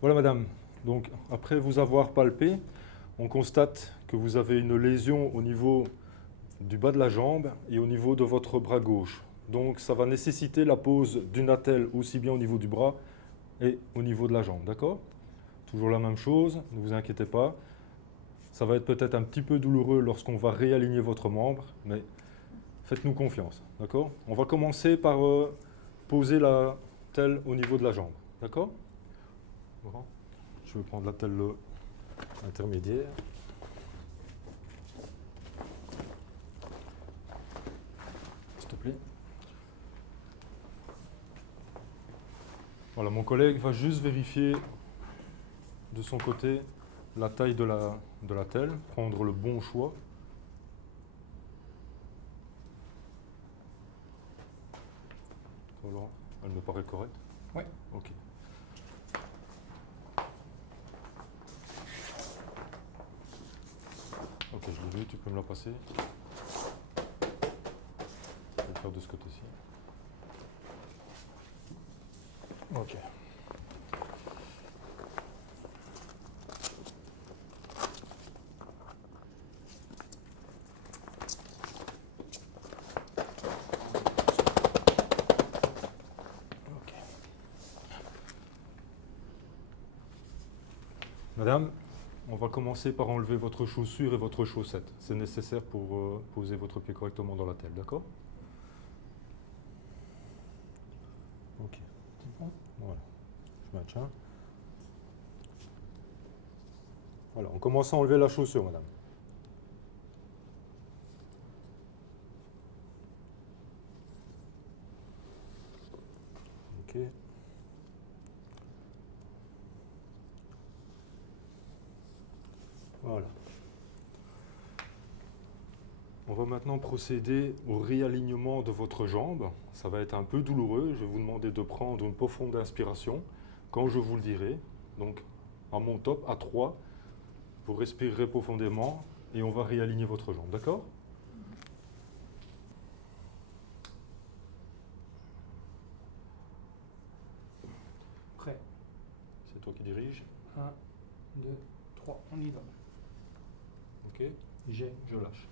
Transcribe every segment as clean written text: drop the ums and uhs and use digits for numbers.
Voilà madame, donc après vous avoir palpé, on constate que vous avez une lésion au niveau du bas de la jambe et au niveau de votre bras gauche. Donc ça va nécessiter la pose d'une attelle aussi bien au niveau du bras et au niveau de la jambe, d'accord? Toujours la même chose, ne vous inquiétez pas. Ça va être peut-être un petit peu douloureux lorsqu'on va réaligner votre membre, mais faites-nous confiance, d'accord? On va commencer par poser la attelle au niveau de la jambe, d'accord? Laurent, je vais prendre l'attelle intermédiaire. S'il te plaît. Voilà, mon collègue va juste vérifier de son côté la taille de la telle, prendre le bon choix. Voilà, elle me paraît correcte. Oui. Ok. Ok, je l'ai vu, tu peux me la passer. Je vais le faire de ce côté-ci. Ok. Ok. Madame, on va commencer par enlever votre chaussure et votre chaussette. C'est nécessaire pour poser votre pied correctement dans la telle, d'accord? Ok. C'est bon. Voilà. Je maintiens. Voilà, on commence à enlever la chaussure, madame. Ok. Voilà. On va maintenant procéder au réalignement de votre jambe. Ça va être un peu douloureux. Je vais vous demander de prendre une profonde inspiration quand je vous le dirai. Donc, à mon top, à 3, vous respirerez profondément et on va réaligner votre jambe. D'accord? Prêt. C'est toi qui dirige. 1, 2, 3, on y va. Ok? Je lâche.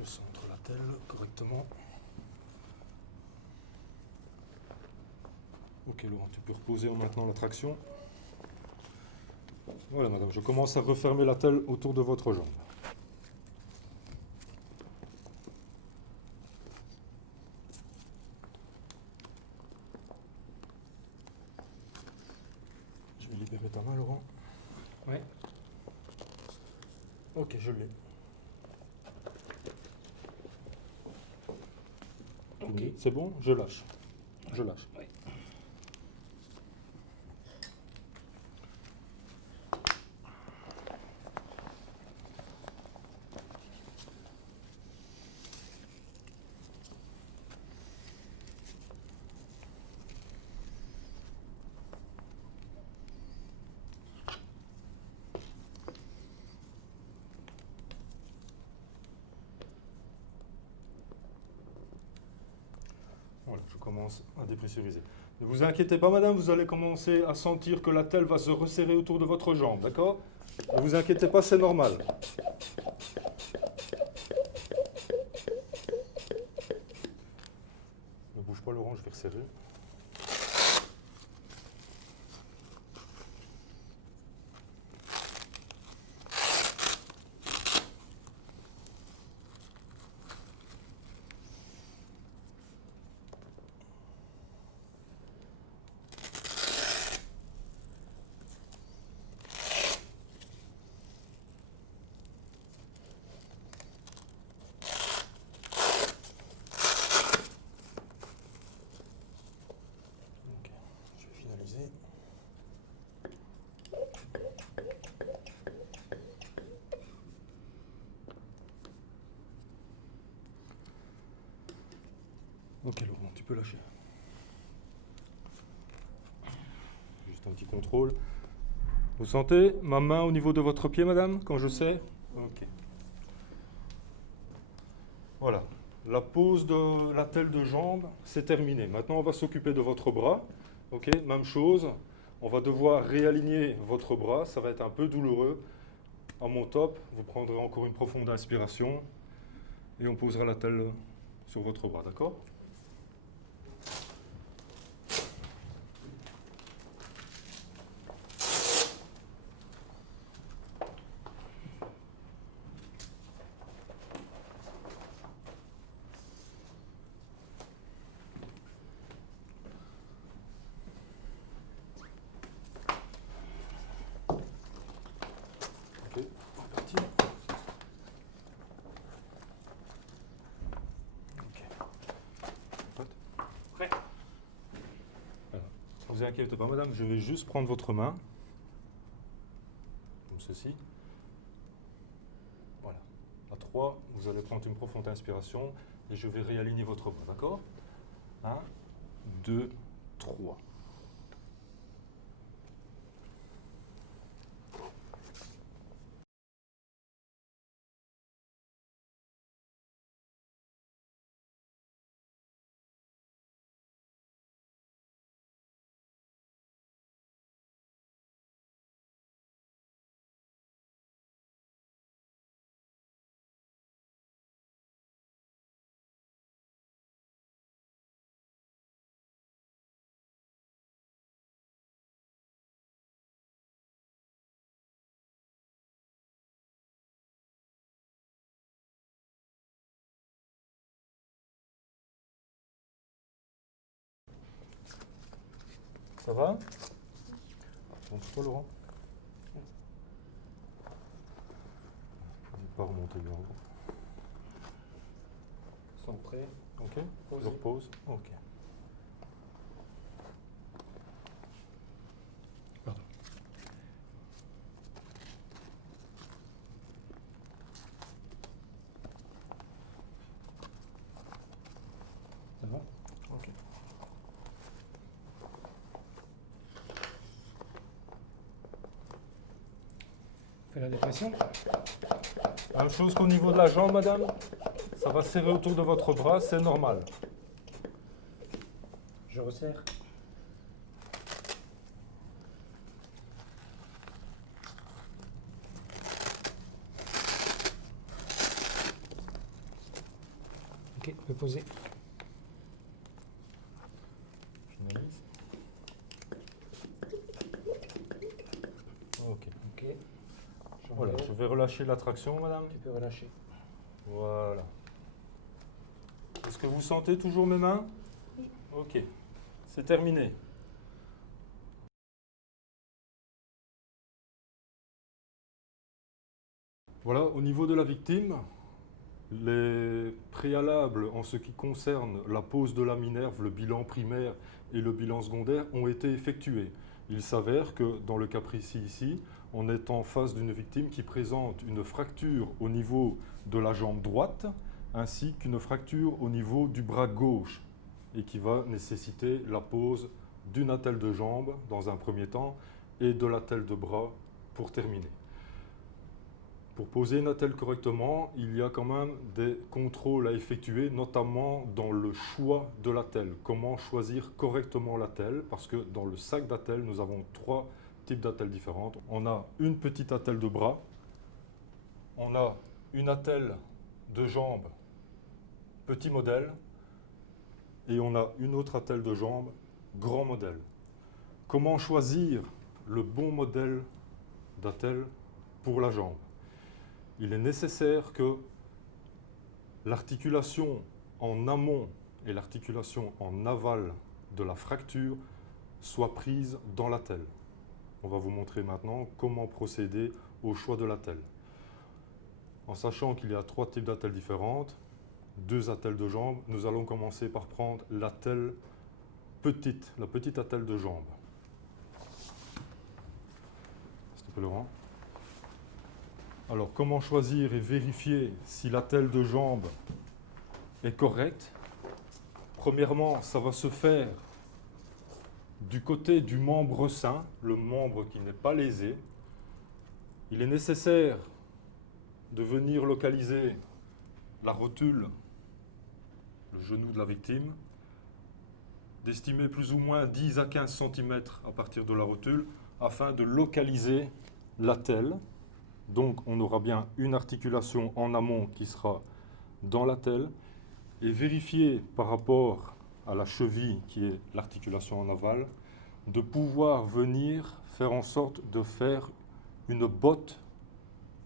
Je centre la telle correctement. Ok Laurent, tu peux reposer maintenant la traction. Voilà madame, je commence à refermer la telle autour de votre jambe. Je vais libérer ta main Laurent. Oui. Ok, je l'ai. Ok. C'est bon? Je lâche. Je lâche. Oui. Voilà, je commence à dépressuriser. Ne vous inquiétez pas, madame, vous allez commencer à sentir que la telle va se resserrer autour de votre jambe, d'accord? Ne vous inquiétez pas, c'est normal. Ne bouge pas, Laurent, je vais resserrer. Ok Laurent, tu peux lâcher. Juste un petit contrôle. Vous sentez ma main au niveau de votre pied, madame, quand je sais? Ok. Voilà. La pose de l'attelle de jambe, c'est terminé. Maintenant, on va s'occuper de votre bras. Ok, même chose. On va devoir réaligner votre bras. Ça va être un peu douloureux. À mon top, vous prendrez encore une profonde inspiration et on posera l'attelle sur votre bras, d'accord? Ok, on va partir. Ok. Prête? Prêt. Voilà. Ne vous inquiétez pas, madame, je vais juste prendre votre main, comme ceci. Voilà. À 3, vous allez prendre une profonde inspiration et je vais réaligner votre bras, d'accord? 1, 2, 3. Ça va? Montre-toi, Laurent. Pas remonter vers vous. Centré. Ok. Posé. Je repose. Ok. Pardon. C'est bon? Ok. Fais la dépression. Même chose qu'au niveau de la jambe, madame. Ça va serrer autour de votre bras, c'est normal. Je resserre. Ok, on peut poser. Finalise. Ok. Ok. Voilà, je vais relâcher la traction, madame. Tu peux relâcher. Voilà. Est-ce que vous sentez toujours mes mains? Oui. Ok. C'est terminé. Voilà, au niveau de la victime, les préalables en ce qui concerne la pose de la minerve, le bilan primaire et le bilan secondaire ont été effectués. Il s'avère que dans le cas précis ici, on est en face d'une victime qui présente une fracture au niveau de la jambe droite ainsi qu'une fracture au niveau du bras gauche et qui va nécessiter la pose d'une attelle de jambe dans un premier temps et de l'attelle de bras pour terminer. Pour poser une attelle correctement, il y a quand même des contrôles à effectuer, notamment dans le choix de l'attelle. Comment choisir correctement l'attelle? Parce que dans le sac d'attelle, nous avons 3 types d'attelles différentes. On a une petite attelle de bras, on a une attelle de jambe petit modèle et on a une autre attelle de jambe grand modèle. Comment choisir le bon modèle d'attelle pour la jambe? Il est nécessaire que l'articulation en amont et l'articulation en aval de la fracture soient prises dans l'attelle. On va vous montrer maintenant comment procéder au choix de l'attelle. En sachant qu'il y a 3 types d'attelles différentes, 2 attelles de jambe, nous allons commencer par prendre l'attelle petite, la petite attelle de jambe. S'il te plaît, Laurent. Alors, comment choisir et vérifier si l'attelle de jambe est correcte? Premièrement, ça va se faire du côté du membre sain, le membre qui n'est pas lésé. Il est nécessaire de venir localiser la rotule, le genou de la victime, d'estimer plus ou moins 10 à 15 cm à partir de la rotule, afin de localiser l'attelle. Donc on aura bien une articulation en amont qui sera dans l'attelle, et vérifier par rapport à la cheville qui est l'articulation en aval, de pouvoir venir faire en sorte de faire une botte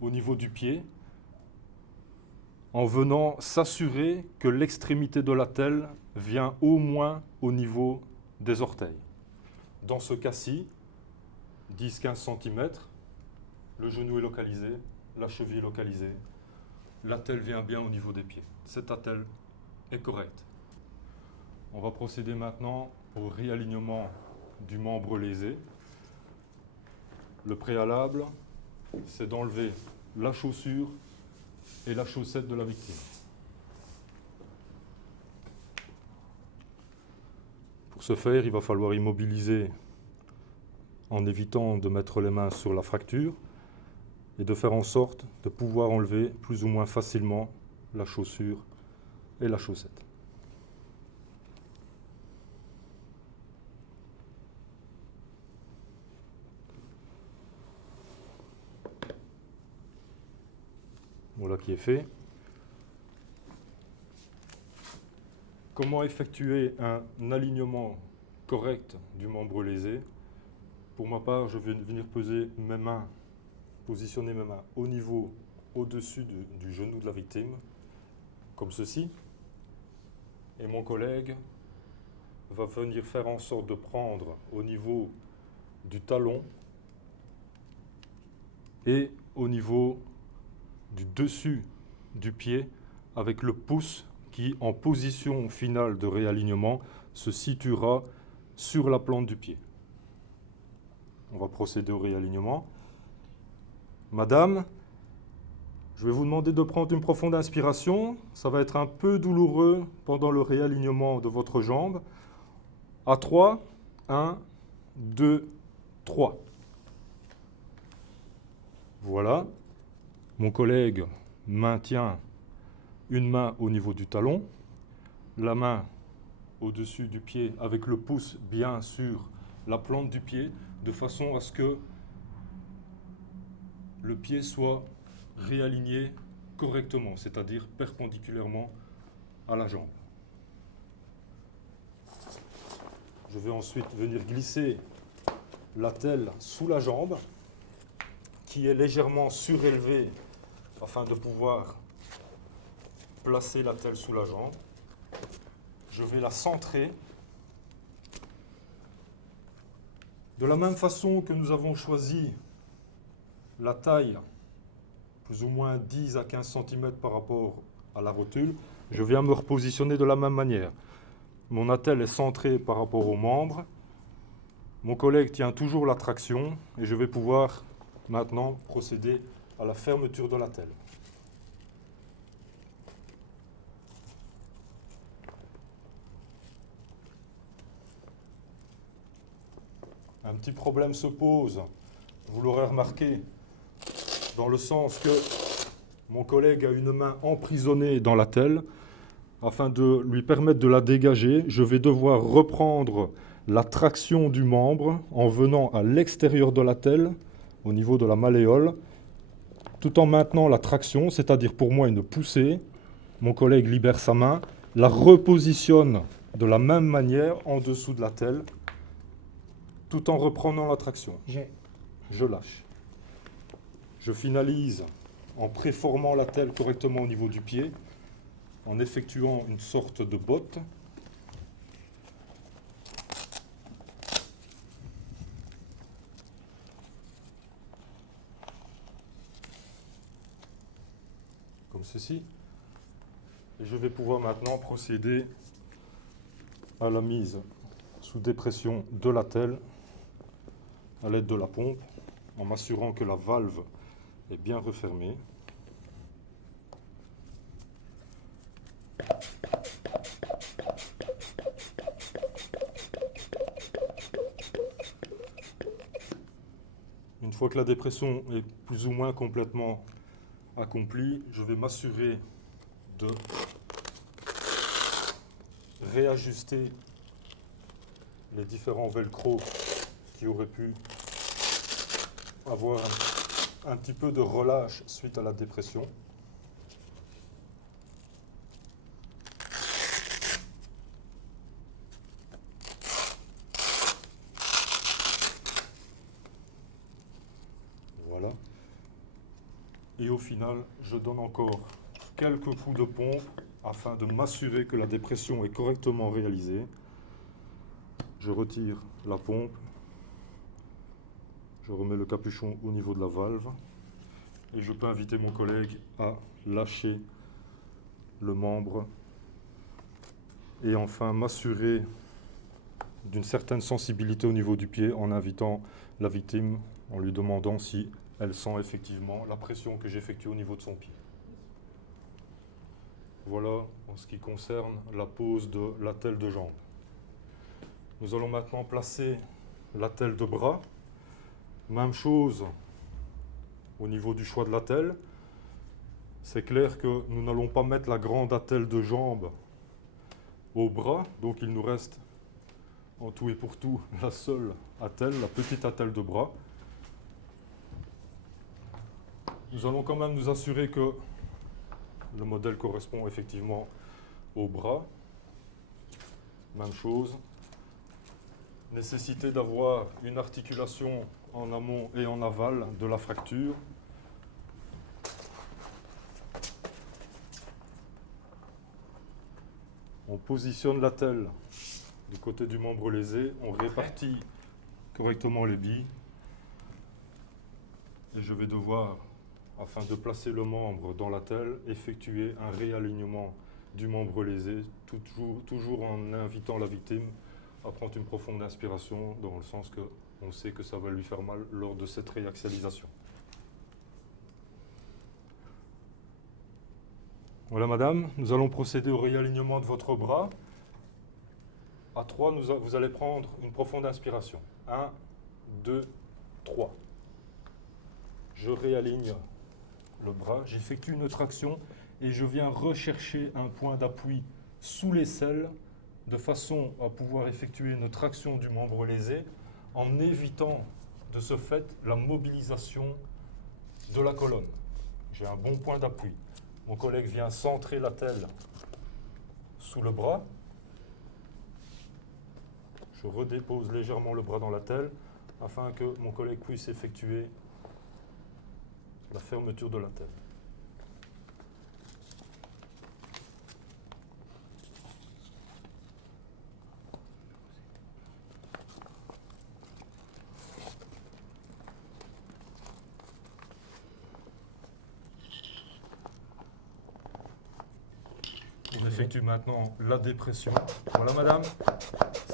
au niveau du pied, en venant s'assurer que l'extrémité de l'attelle vient au moins au niveau des orteils. Dans ce cas-ci, 10-15 cm, le genou est localisé, la cheville est localisée, l'attelle vient bien au niveau des pieds. Cette attelle est correcte. On va procéder maintenant au réalignement du membre lésé. Le préalable, c'est d'enlever la chaussure et la chaussette de la victime. Pour ce faire, il va falloir immobiliser en évitant de mettre les mains sur la fracture et de faire en sorte de pouvoir enlever plus ou moins facilement la chaussure et la chaussette. Voilà qui est fait. Comment effectuer un alignement correct du membre lésé? Pour ma part, je vais venir positionner mes mains au niveau, au-dessus du genou de la victime, comme ceci. Et mon collègue va venir faire en sorte de prendre au niveau du talon et au niveau du dessus du pied, avec le pouce qui, en position finale de réalignement, se situera sur la plante du pied. On va procéder au réalignement. Madame, je vais vous demander de prendre une profonde inspiration. Ça va être un peu douloureux pendant le réalignement de votre jambe. À 3, 1, 2, 3. Voilà. Mon collègue maintient une main au niveau du talon, la main au-dessus du pied avec le pouce bien sur la plante du pied, de façon à ce que le pied soit réaligné correctement, c'est-à-dire perpendiculairement à la jambe. Je vais ensuite venir glisser l'attelle sous la jambe, qui est légèrement surélevée afin de pouvoir placer l'attelle sous la jambe. Je vais la centrer. De la même façon que nous avons choisi la taille, plus ou moins 10 à 15 cm par rapport à la rotule, je viens me repositionner de la même manière. Mon attelle est centrée par rapport aux membres. Mon collègue tient toujours la traction et je vais pouvoir maintenant procéder à la fermeture de l'attelle. Un petit problème se pose, vous l'aurez remarqué, dans le sens que mon collègue a une main emprisonnée dans l'attelle. Afin de lui permettre de la dégager, je vais devoir reprendre la traction du membre en venant à l'extérieur de l'attelle, au niveau de la malléole, tout en maintenant la traction, c'est-à-dire pour moi une poussée. Mon collègue libère sa main, la repositionne de la même manière en dessous de l'attelle, tout en reprenant la traction. Je lâche. Je finalise en préformant l'attelle correctement au niveau du pied, en effectuant une sorte de botte. Comme ceci. Et je vais pouvoir maintenant procéder à la mise sous dépression de l'attelle à l'aide de la pompe, en m'assurant que la valve est bien refermée. fois que la dépression est plus ou moins complètement accomplie, je vais m'assurer de réajuster les différents velcro qui auraient pu avoir un petit peu de relâche suite à la dépression. Voilà. Et au final, je donne encore quelques coups de pompe afin de m'assurer que la dépression est correctement réalisée. Je retire la pompe. Je remets le capuchon au niveau de la valve. Et je peux inviter mon collègue à lâcher le membre. Et enfin m'assurer d'une certaine sensibilité au niveau du pied en invitant la victime, en lui demandant si elle sent effectivement la pression que j'effectue au niveau de son pied. Voilà en ce qui concerne la pose de l'attelle de jambe. Nous allons maintenant placer l'attelle de bras. Même chose au niveau du choix de l'attelle. C'est clair que nous n'allons pas mettre la grande attelle de jambe au bras, donc il nous reste en tout et pour tout la seule attelle, la petite attelle de bras. Nous allons quand même nous assurer que le modèle correspond effectivement au bras. Même chose. Nécessité d'avoir une articulation en amont et en aval de la fracture. On positionne l'attelle du côté du membre lésé, on répartit correctement les billes. Et je vais devoir, afin de placer le membre dans l'attelle, effectuer un réalignement du membre lésé, toujours en invitant la victime à prendre une profonde inspiration, dans le sens qu'on sait que ça va lui faire mal lors de cette réaxialisation. Voilà madame, nous allons procéder au réalignement de votre bras. À 3, vous allez prendre une profonde inspiration. 1, 2, 3. Je réaligne le bras, j'effectue une traction et je viens rechercher un point d'appui sous l'aisselle de façon à pouvoir effectuer une traction du membre lésé en évitant de ce fait la mobilisation de la colonne. J'ai un bon point d'appui. Mon collègue vient centrer l'attelle sous le bras. Je redépose légèrement le bras dans l'attelle afin que mon collègue puisse effectuer la fermeture de l'attelle. On effectue maintenant la dépression. Voilà madame,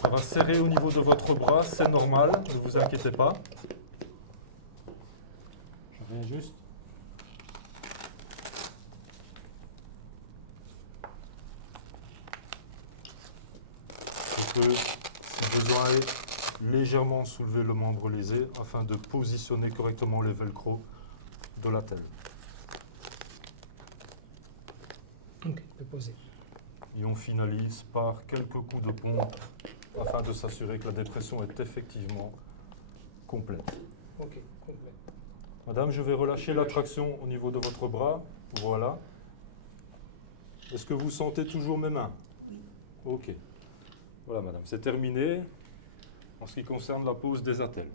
ça va serrer au niveau de votre bras, c'est normal, ne vous inquiétez pas. Je réajuste. Je peux, si besoin est, légèrement soulever le membre lésé afin de positionner correctement les velcro de l'attelle. Ok, je peux poser. Et on finalise par quelques coups de pompe afin de s'assurer que la dépression est effectivement complète. Ok, complet. Madame, je vais relâcher la traction au niveau de votre bras. Voilà. Est-ce que vous sentez toujours mes mains? Ok. Voilà, madame. C'est terminé en ce qui concerne la pose des attelles.